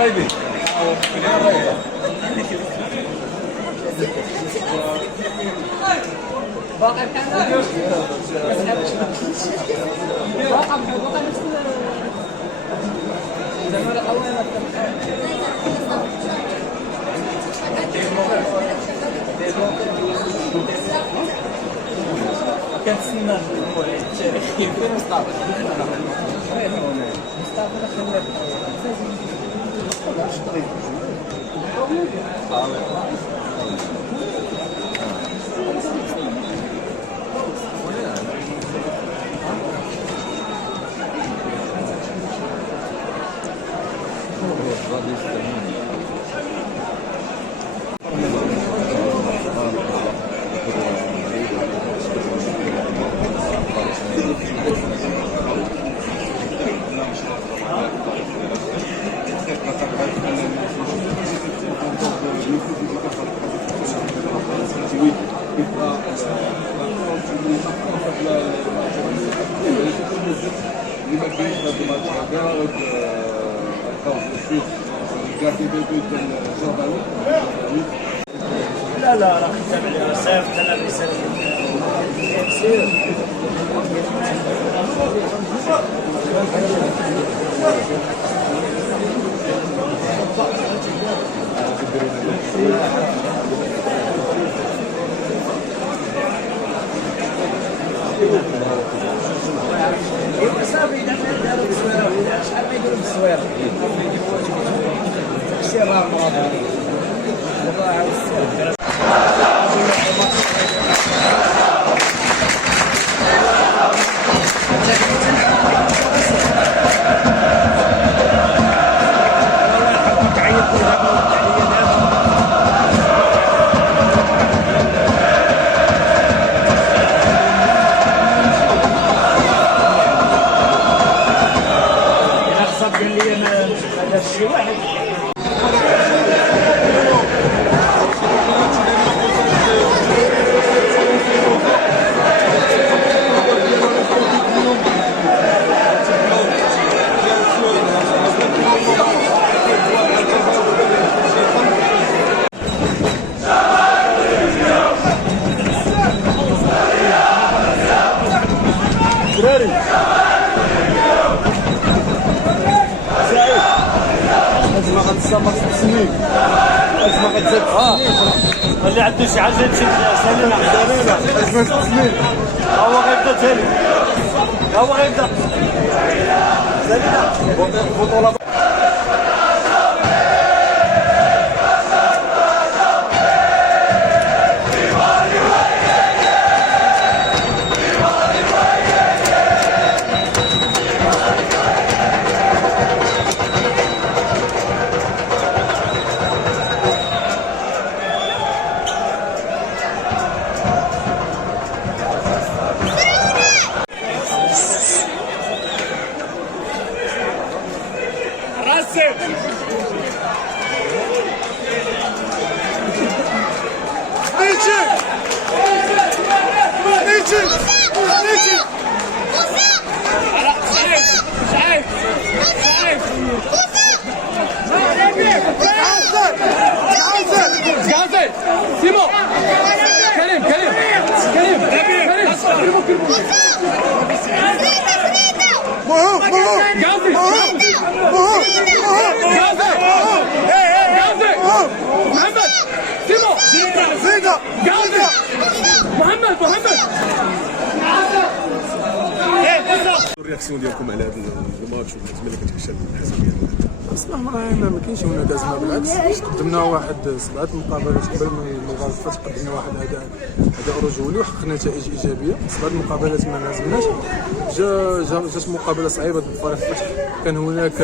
غايبين باقي بحال باقي نفس زعما القوانين كنتسنى فين مصطفى لا لا راه كتاب عليه صيفط لنا الرساله صافي داروا بالسويره شحال ما يديروا بالسويره الشيء راه ماضي والله عاوز قال لي انا ما دارش شي واحد ما غتسميك ما غتزاد اللي عنده شي حاجه يمشي سالينا اسمها التسميك هو غيبدا ثاني هو غيبدا سالينا بطوله سيمو كريم كريم كريم كريم محمد سيمو زيدا محمد الرياكسيون ديالكم على هذا الماتش والنتيجه اللي كتكشف الحسابيه اصلا ما كاينش هنا دازنا بالعكس قدمنا واحد 7 مقابلات قبل ما الغرفات قدمنا واحد اداء رجولي وحققنا نتائج ايجابيه 7 مقابلات ما لازمناش جات مقابله صعيبه ضد فريق الفتح كان هناك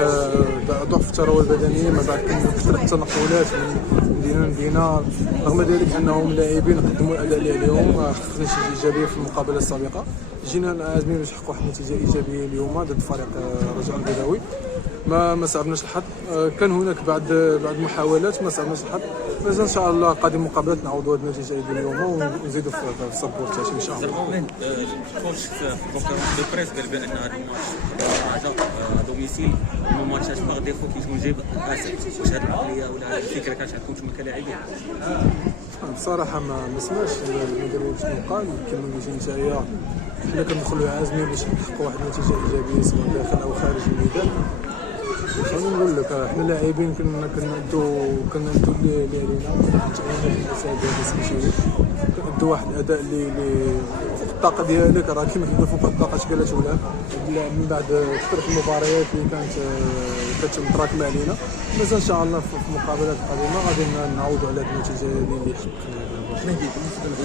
ضعف في الثروه البدنيه ما بعد كثره التنقلات من بينا رغم ذلك انهم لاعبين قدموا الاداء اللي عليهم، ما حققناش ايجابيه في المقابله السابقه. جينا عازمين باش نحققوا واحد النتيجه ايجابيه اليوم ضد فريق الرجاء البيضاوي. ما صعبناش الحظ، كان هناك بعض المحاولات ما صعبناش الحظ. مازال ان شاء الله قادم مقابلات نعوضوا هذه النتيجه ديال اليوم ونزيدوا في الصبور تاعي ان شاء الله. كوتش في كونفيرونس دو بريس قال بان هذا الماتش الرجاء دوميسيل من الماتشات باغ ديفو كيكون جايب اسد، واش هذه العقليه ولا هذه الفكره كانت عندكم نتوما كلاعبين؟ بصراحه ما سمعتش المدرب شنو قال. كما قلتي نتايا حنا كندخلوا عازمين باش نحققوا واحد النتيجه ايجابيه سواء داخل او خارج الميدان. خليني نقول لك حنا لاعبين كنادوا اللي علينا، كنتعينوا في الاسابيع السميتو كنادوا واحد الاداء اللي فوق الطاقه ديالك، راه كيما كيقول فوق الطاقه شكلات ولا من بعد كثر المباريات اللي كانت متراكمه علينا. مازال ان شاء الله في المقابلات القادمه غادي نعوضوا على هذه النتيجه اللي حققناها.